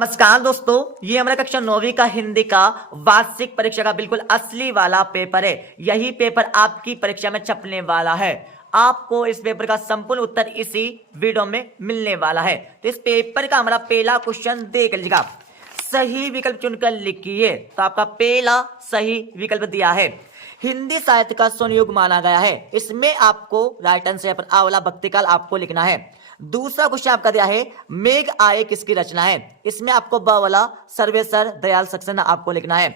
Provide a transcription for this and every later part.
नमस्कार दोस्तों, ये हमारा कक्षा 9वीं का हिंदी का वार्षिक परीक्षा का बिल्कुल असली वाला पेपर है। यही पेपर आपकी परीक्षा में छपने वाला है। आपको इस पेपर का संपूर्ण उत्तर इसी वीडियो में मिलने वाला है। तो इस पेपर का हमारा पहला क्वेश्चन देख लीजिएगा। सही विकल्प चुनकर लिखिए। तो आपका पहला सही विकल्प दिया है, हिंदी साहित्य का स्वर्ण युग माना गया है। इसमें आपको राइट आंसर पर आंवला भक्तिकाल आपको लिखना है। दूसरा क्वेश्चन आपका दिया है, मेघ आए किसकी रचना है। इसमें आपको ब वाला सर्वेसर दयाल सक्सेना आपको लिखना है।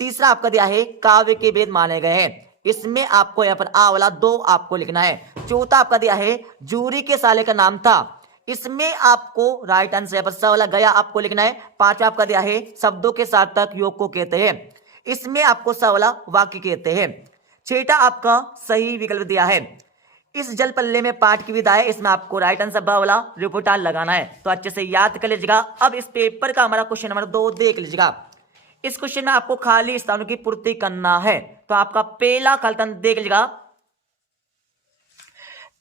तीसरा आपका दिया है, काव्य के वेद माने गए हैं। इसमें आपको यहाँ पर आ वाला 2 आपको लिखना है। चौथा आपका दिया है, जूरी के साले का नाम था। इसमें आपको राइट आंसर यहाँ पर स वाला गया आपको लिखना है। पांचवा आपका दिया है, शब्दों के सार्थक योग को कहते हैं। इसमें आपको स वाला वाक्य कहते हैं। छठा आपका सही विकल्प दिया है, इस जल पल्ले में पाठ की विधा है। इसमें आपको राइट आंसर ब वाला रिपोर्टाल लगाना है। तो अच्छे से याद कर लीजिएगा। अब इस पेपर का हमारा क्वेश्चन नंबर 2 देख लीजिएगा। इस क्वेश्चन में आपको खाली स्थानों की पूर्ति करना है। तो आपका पहला खालतन देख लीजिएगा,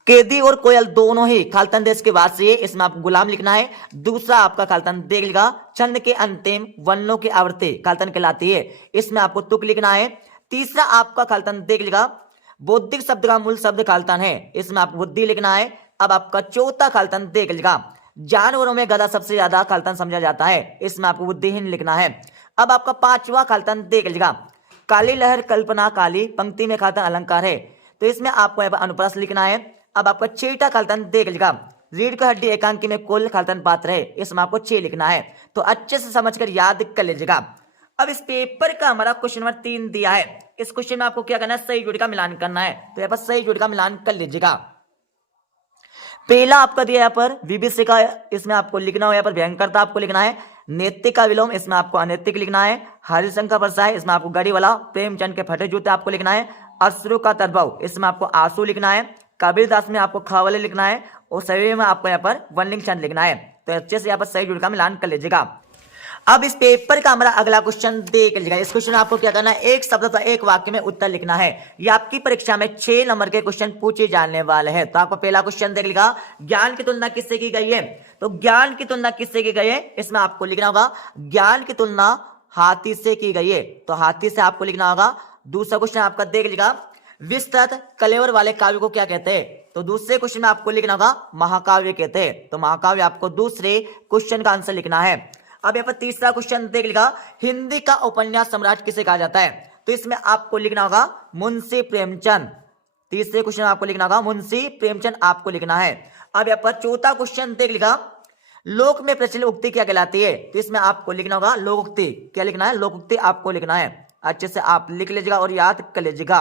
कैदी और कोयल दोनों ही खालतन देश के वासी है। इसमें आपको गुलाम लिखना है। दूसरा आपका खालतन देख लीजिएगा, छंद के अंतिम वर्णों की आवृत्ति खालतन कहलाती है। इसमें आपको तुक लिखना है। तीसरा आपका खालतन देख लीजिएगा, बौद्धिक शब्द का मूल शब्द खालतन है। इसमें आपको बुद्धि लिखना है। अब आपका चौथा खालतन देख लीजिएगा, जानवरों में गधा सबसे ज्यादा खालतन समझा जाता है। इसमें आपको बुद्धिहीन लिखना है। अब आपका पांचवा खालतन देख लीजिएगा, काली लहर कल्पना काली पंक्ति में खालतन अलंकार है। तो इसमें आपको यहाँ पर अनुप्रास लिखना है। अब आपका छठा खालतन देख लीजिएगा, रीढ़ का हड्डी एकांकी में कुल खालतन पात्र है। इसमें आपको 6 लिखना है। तो अच्छे से समझकर याद कर लीजिएगा। अब इस पेपर का हमारा क्वेश्चन नंबर 3 दिया है। इस क्वेश्चन में आपको क्या करना है, सही जोड़ी का मिलान करना है। तो यहाँ पर सही जोड़ी का मिलान कर लीजिएगा। पहला आपका दिया यहाँ पर विभीषिका का, इसमें आपको लिखना हो यहाँ पर भयंकरता आपको लिखना है। नैतिक का विलोम, इसमें आपको अनैतिक लिखना है। हरिशंकर बरसाए, इसमें आपको गड़ी वाला। प्रेमचंद के फटे जूते आपको लिखना है। अश्रु का तद्भव, इसमें आपको आंसू लिखना है। कबीरदास में आपको खवाले लिखना है। और सभी में आपको यहाँ पर वनलिंग छंद लिखना है। तो अच्छे से यहाँ पर सही जोड़ी का मिलान कर लीजिएगा। अब इस पेपर का हमारा अगला क्वेश्चन देख लीजिएगा। इस क्वेश्चन में आपको क्या करना है, एक शब्द का एक वाक्य में उत्तर लिखना है। ये आपकी परीक्षा में 6 नंबर के क्वेश्चन पूछे जाने वाले हैं। तो आपको पहला क्वेश्चन देख लीजिएगा, ज्ञान की तुलना किससे की गई है। तो ज्ञान की तुलना किससे की गई है, इसमें आपको लिखना होगा, ज्ञान की तुलना हाथी से की गई है। तो हाथी से आपको लिखना होगा। दूसरा क्वेश्चन आपका देख लीजिएगा, विस्तृत कलेवर वाले काव्य को क्या कहते हैं। तो दूसरे क्वेश्चन में आपको लिखना होगा, महाकाव्य कहते हैं। तो महाकाव्य आपको दूसरे क्वेश्चन का आंसर लिखना है। अब यहाँ पर तीसरा क्वेश्चन देख लीजिएगा, हिंदी का उपन्यास सम्राट किसे कहा जाता है। तो इसमें आपको लिखना होगा मुंशी प्रेमचंद। तीसरे क्वेश्चन में आपको लिखना होगा मुंशी प्रेमचंद आपको लिखना है। अब यहाँ पर चौथा क्वेश्चन देख लीजिएगा, लोक में प्रचलित उक्ति क्या कहलाती है। तो इसमें आपको लिखना होगा लोकोक्ति। क्या लिखना है, लोकोक्ति आपको लिखना है। अच्छे से आप लिख लीजिएगा और याद कर लीजिएगा।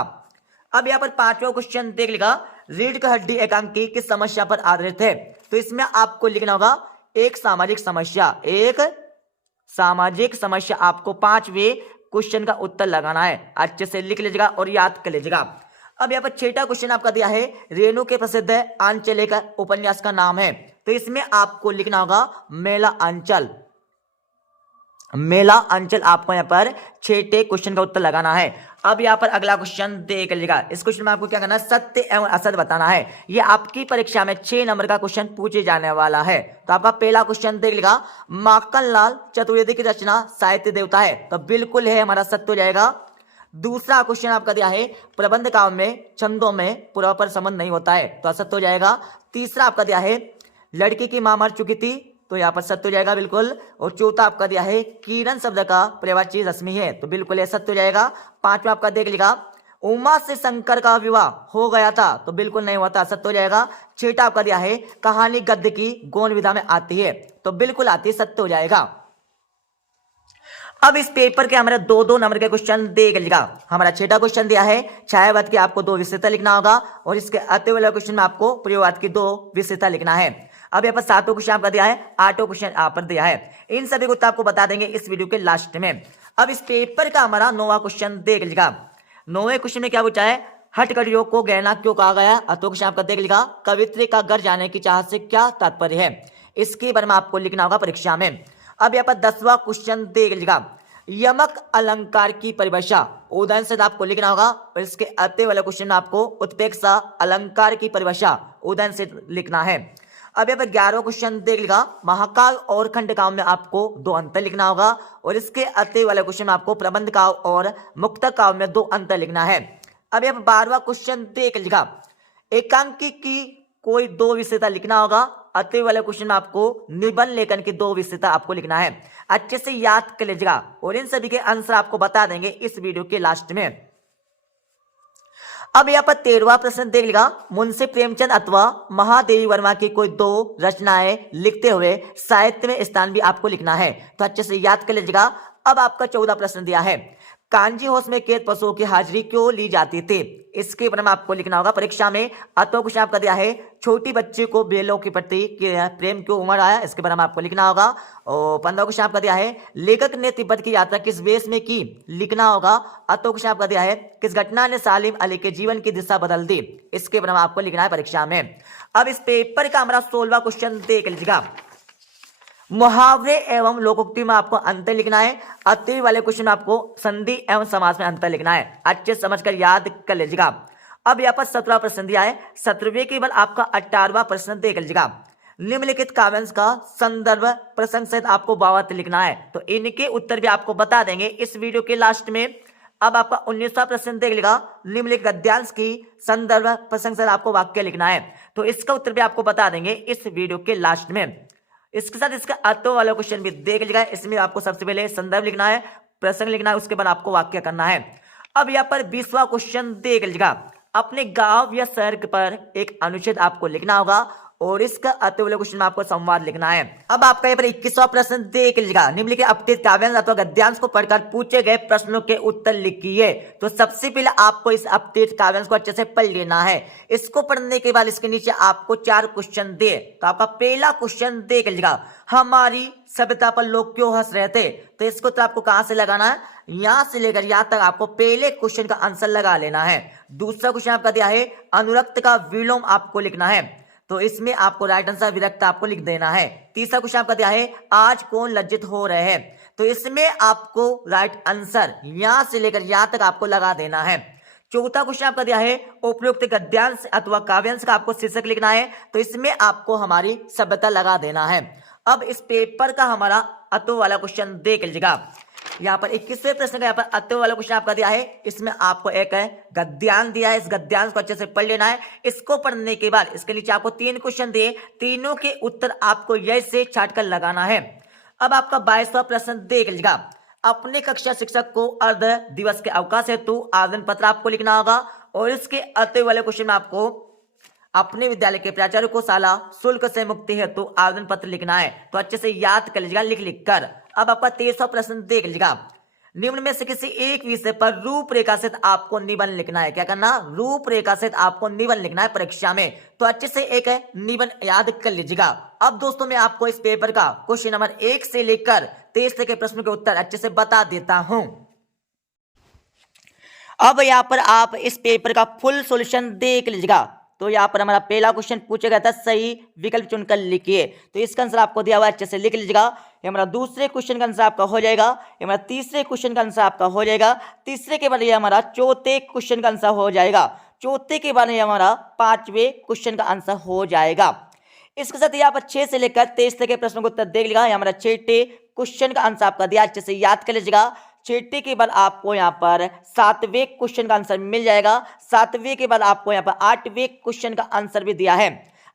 अब यहाँ पर पांचवा क्वेश्चन देख लीजिएगा, रीढ़ का हड्डी एकांकी किस समस्या पर आधारित है। तो इसमें आपको लिखना होगा एक सामाजिक समस्या। एक सामाजिक समस्या आपको 5वें क्वेश्चन का उत्तर लगाना है। अच्छे से लिख लीजिएगा और याद कर लीजिएगा। अब यहाँ पर छठा क्वेश्चन आपका दिया है, रेणु के प्रसिद्ध आंचलिक उपन्यास का नाम है। तो इसमें आपको लिखना होगा मेला अंचल। मेला अंचल आपको यहाँ पर 6ठे क्वेश्चन का उत्तर लगाना है। अब यहाँ पर अगला क्वेश्चन देख लीजिएगा। इस क्वेश्चन में आपको क्या करना है, सत्य एवं असत्य बताना है। ये आपकी परीक्षा में 6 नंबर का क्वेश्चन पूछे जाने वाला है। तो आपका पहला क्वेश्चन देख लीजिएगा, माखनलाल चतुर्वेदी की रचना साहित्य देवता है। तो बिल्कुल है, हमारा सत्य हो जाएगा। दूसरा क्वेश्चन आपका दिया है, प्रबंध काव्य में छंदों में पूर्वापर संबंध नहीं होता है। तो असत्य हो जाएगा। तीसरा आपका दिया है, लड़की की मां मर चुकी थी। तो यहाँ पर सत्य हो जाएगा बिल्कुल। और चौथा आपका दिया है, किरण शब्द का पर्यायवाची रश्मि है। तो बिल्कुल सत्य हो जाएगा। पांचवा आपका देख लीजिएगा, उमा से शंकर का विवाह हो गया था। तो बिल्कुल नहीं हुआ था, सत्य हो जाएगा। छठा आपका दिया है, कहानी गद्य की गौण विधा में आती है। तो बिल्कुल आती है, सत्य हो जाएगा। अब इस पेपर के हमारे 2-2 नंबर के क्वेश्चन देख लीजिएगा। हमारा छठा क्वेश्चन दिया है, छायावाद की आपको 2 विशेषता लिखना होगा। और इसके अति वाले क्वेश्चन में आपको प्रयोगवाद की 2 विशेषता लिखना है। अब यहाँ पर 7वां क्वेश्चन आपका दिया है, 8वां क्वेश्चन आप पर दिया है। इन सभी को आपको बता देंगे इस वीडियो के लास्ट में। अब इस पेपर का हमारा 9वां क्वेश्चन देख लीजिएगा। 9वें क्वेश्चन में क्या पूछा है, हठकड़ योग को गहना क्यों कहा गया। तो क्वेश्चन आपका देख लीजिएगा, कवित्री का घर जाने की चाहत से क्या तात्पर्य है। इसके बारे में आपको लिखना होगा परीक्षा में। अब यहाँ पर 10वां क्वेश्चन देख लीजिएगा, यमक अलंकार की परिभाषा उदाहरण से आपको लिखना होगा। और इसके अति वाले क्वेश्चन में आपको उत्प्रेक्षा अलंकार की परिभाषा उदाहरण से लिखना है। अब यहाँ पर 11वां क्वेश्चन देख लीजिएगा, महाकाव्य और खंडकाव्य में आपको 2 अंतर लिखना होगा और इसके अति वाले क्वेश्चन में आपको प्रबंध काव्य और मुक्तक काव्य में 2 अंतर लिखना है। अब यहाँ पर 12वां क्वेश्चन देख लीजिएगा, एकांकी की कोई 2 विशेषता लिखना होगा। अति वाले क्वेश्चन में आपको निबंध लेखन की 2 विशेषता आपको लिखना है। अच्छे से याद कर लीजिएगा और इन सभी के आंसर आपको बता देंगे इस वीडियो के लास्ट में। अब यहाँ पर 13वां प्रश्न देख लीजिएगा, मुंशी प्रेमचंद अथवा महादेवी वर्मा की कोई 2 रचनाएं लिखते हुए साहित्य में स्थान भी आपको लिखना है, तो अच्छे से याद कर लीजिएगा। अब आपका 14वां प्रश्न दिया है, कांजी हाउस में कैद पशुओं की हाजिरी क्यों ली जाती थी, इसके बारे में आपको लिखना होगा परीक्षा में। अथवा क्वेश्चन आपका दिया है, छोटी बच्ची को बैलों के प्रति प्रेम क्यों उमड़ आया, इसके बारे में आपको लिखना होगा। और 15वां क्वेश्चन आपका दिया है, लेखक ने तिब्बत की यात्रा किस वेश में की, लिखना होगा। अथवा क्वेश्चन आपका दिया है, किस घटना ने सालिम अली के जीवन की दिशा बदल दी, इसके बारे में आपको लिखना है परीक्षा में। अब इस पेपर का हमारा 16वां क्वेश्चन देख लीजिएगा, मुहावरे एवं लोकोक्ति में आपको अंतर लिखना है। अति वाले क्वेश्चन में आपको संधि एवं समास में अंतर लिखना है, अच्छे समझकर याद कर लीजिएगा। अब यहाँ पर 17वां प्रश्न दिया है, 17वें केवल आपका 18वां प्रश्न देख लीजिएगा, निम्नलिखित काव्यांश का संदर्भ प्रसंग सहित आपको भावार्थ लिखना है, तो इनके उत्तर भी आपको बता देंगे इस वीडियो के लास्ट में। अब आपका 19वां प्रश्न देख लीजिएगा, निम्नलिखित गद्यांश की संदर्भ प्रसंग सहित आपको वाक्य लिखना है, तो इसका उत्तर भी आपको बता देंगे इस वीडियो के लास्ट में। इसके साथ इसका अर्थों वाला क्वेश्चन भी देख लीजिएगा, इसमें आपको सबसे पहले संदर्भ लिखना है, प्रसंग लिखना है, उसके बाद आपको वाक्य करना है। अब यहाँ पर 20वां क्वेश्चन देख लीजिएगा, अपने गांव या शहर पर एक अनुच्छेद आपको लिखना होगा और इसका अति वाले क्वेश्चन में आपको संवाद लिखना है। अब आपका यहाँ पर 21वां प्रश्न देख लीजिएगा, निम्नलिखित अपठित काव्यांश अथवा गद्यांश को पढ़कर पूछे गए प्रश्नों के उत्तर लिखिए, तो सबसे पहले आपको इस अपठित काव्यांश को अच्छे से पढ़ लेना है। इसको पढ़ने के बाद इसके नीचे आपको 4 क्वेश्चन दे, तो आपका पहला क्वेश्चन देख लीजिएगा, हमारी सभ्यता पर लोग क्यों हंस रहे थे, तो इसको तो आपको कहां से लगाना है, यहां से लेकर यहां तक आपको पहले क्वेश्चन का आंसर लगा लेना है। दूसरा क्वेश्चन आपका दिया है, अनुरक्त का विलोम आपको लिखना है, तो इसमें आपको राइट आंसर विरक्त आपको लिख देना है। तीसरा क्वेश्चन आपका दिया है, आज कौन लज्जित हो रहे हैं, तो इसमें आपको राइट आंसर यहां से लेकर यहां तक आपको लगा देना है। चौथा क्वेश्चन आपका दिया है, उपयुक्त गद्यांश अथवा काव्यांश का आपको शीर्षक लिखना है, तो इसमें आपको हमारी सभ्यता लगा देना है। अब इस पेपर का हमारा अतो वाला क्वेश्चन देख लीजिएगा, यहाँ पर 21वें प्रश्न का यहाँ पर अतो वाला क्वेश्चन आपका दिया है, इसमें आपको एक गद्यांश दिया है, इस गद्यांश को अच्छे से पढ़ लेना है। इसको पढ़ने के बाद इसके नीचे आपको 3 क्वेश्चन दिए, तीनों के उत्तर आपको यह से छाट कर लगाना है। अब आपका 22वां प्रश्न देख लीजिएगा, अपने कक्षा शिक्षक को अर्ध दिवस के अवकाश हेतु आवेदन पत्र आपको लिखना होगा और इसके अतो वाले क्वेश्चन में आपको अपने विद्यालय के प्राचार्य को शाला शुल्क से मुक्ति हेतु आवेदन पत्र लिखना है, तो अच्छे से याद कर लीजिएगा लिख कर। अब आपका 23वां प्रश्न देख लीजिएगा, निम्न में से किसी एक विषय पर रूपरेखा सहित आपको निबंध लिखना है। क्या करना, रूपरेखा सहित आपको निबंध लिखना है परीक्षा में, तो अच्छे से एक निबंध याद कर लीजिएगा। अब दोस्तों मैं आपको इस पेपर का क्वेश्चन नंबर 1 से लेकर 23 तक के प्रश्नों के उत्तर अच्छे से बता देता हूं। अब यहाँ पर आप इस पेपर का फुल सॉल्यूशन देख लीजिएगा, तो यहाँ पर हमारा पहला क्वेश्चन पूछा गया था, सही विकल्प चुनकर लिखिए, तो इसका आंसर आपको दिया हुआ है, अच्छे से लिख लीजिएगा। ये हमारा दूसरे क्वेश्चन का आंसर आपका हो जाएगा, ये हमारा तीसरे क्वेश्चन का आंसर आपका हो जाएगा, तीसरे के बाद ये हमारा चौथे क्वेश्चन का आंसर हो जाएगा, चौथे के बाद ये हमारा 5वें क्वेश्चन का आंसर हो जाएगा। इसके साथ यहाँ पर 6 से लेकर 23 तक के प्रश्नों को उत्तर देख लीजिएगा। ये हमारा 6ठे क्वेश्चन का आंसर आपका दिया, अच्छे से याद कर लीजिएगा। 6ठे के बाद आपको यहाँ पर 7वें क्वेश्चन का आंसर मिल जाएगा, 7वें के बाद आपको यहाँ पर 8वें क्वेश्चन का आंसर भी दिया है,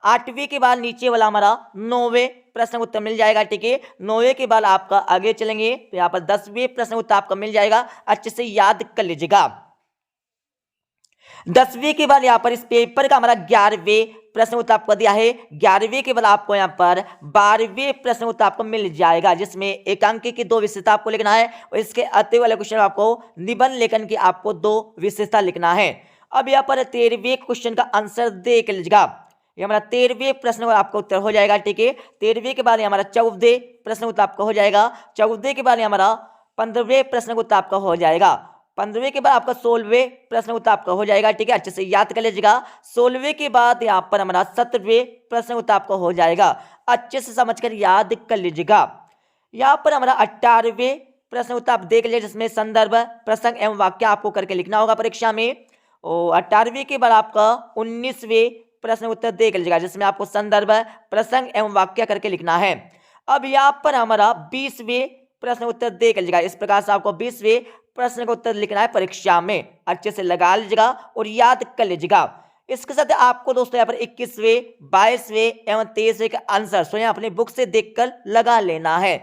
8वें के बाद नीचे वाला हमारा 9वें प्रश्न उत्तर मिल जाएगा, ठीक है। 9वें के बाद आपका आगे चलेंगे तो यहाँ पर 10वें प्रश्न उत्तर आपका मिल जाएगा, अच्छे से याद कर लीजिएगा। 10वें के बाद यहाँ पर इस पेपर का हमारा 11वें प्रश्न उत्तर आपको दिया है, 11वें के बाद आपको यहाँ पर 12वें प्रश्न उत्तर आपको मिल जाएगा, जिसमें एकांकी की 2 विशेषता आपको लिखना है और इसके अति वाले क्वेश्चन आपको निबंध लेखन की आपको 2 विशेषता लिखना है। अब यहाँ पर 13वें क्वेश्चन का आंसर देख लीजिएगा, ये हमारा 13वें प्रश्न का आपका उत्तर हो जाएगा, ठीक है। 13वें के बाद हमारा 14वें प्रश्न उत्तर आपका हो जाएगा, 14वें के बाद हमारा 15वें प्रश्न उत्तर आपका हो जाएगा, 15वें के बाद आपका 16वें प्रश्न उत्तर आपका हो जाएगा, ठीक है। अच्छे से याद कर लीजिएगा। 16वें के बाद यहाँ पर हमारा 17वें प्रश्न उत्तर आपका हो जाएगा, अच्छे से समझकर याद कर लीजिएगा। यहाँ पर हमारा 18वें प्रश्न उत्तर आप देख लीजिए, जिसमें संदर्भ प्रसंग एवं वाक्य आपको करके लिखना होगा परीक्षा में। और 18वें के बाद आपका 19वें प्रश्न उत्तर देख लीजिएगा, जिसमें आपको संदर्भ, प्रसंग एवं वाक्य करके लिखना है। अब यहाँ पर हमारा 20वें प्रश्न उत्तर देख लीजिएगा। इस प्रकार से आपको 20वें प्रश्न का उत्तर लिखना है परीक्षा में। अच्छे से लगा लीजिएगा और याद कर लीजिएगा। इसके साथ आपको दोस्तों यहाँ पर 21वें, 22वें एवं 23वें का आंसर स्वयं अपने बुक से देखकर लगा लेना है।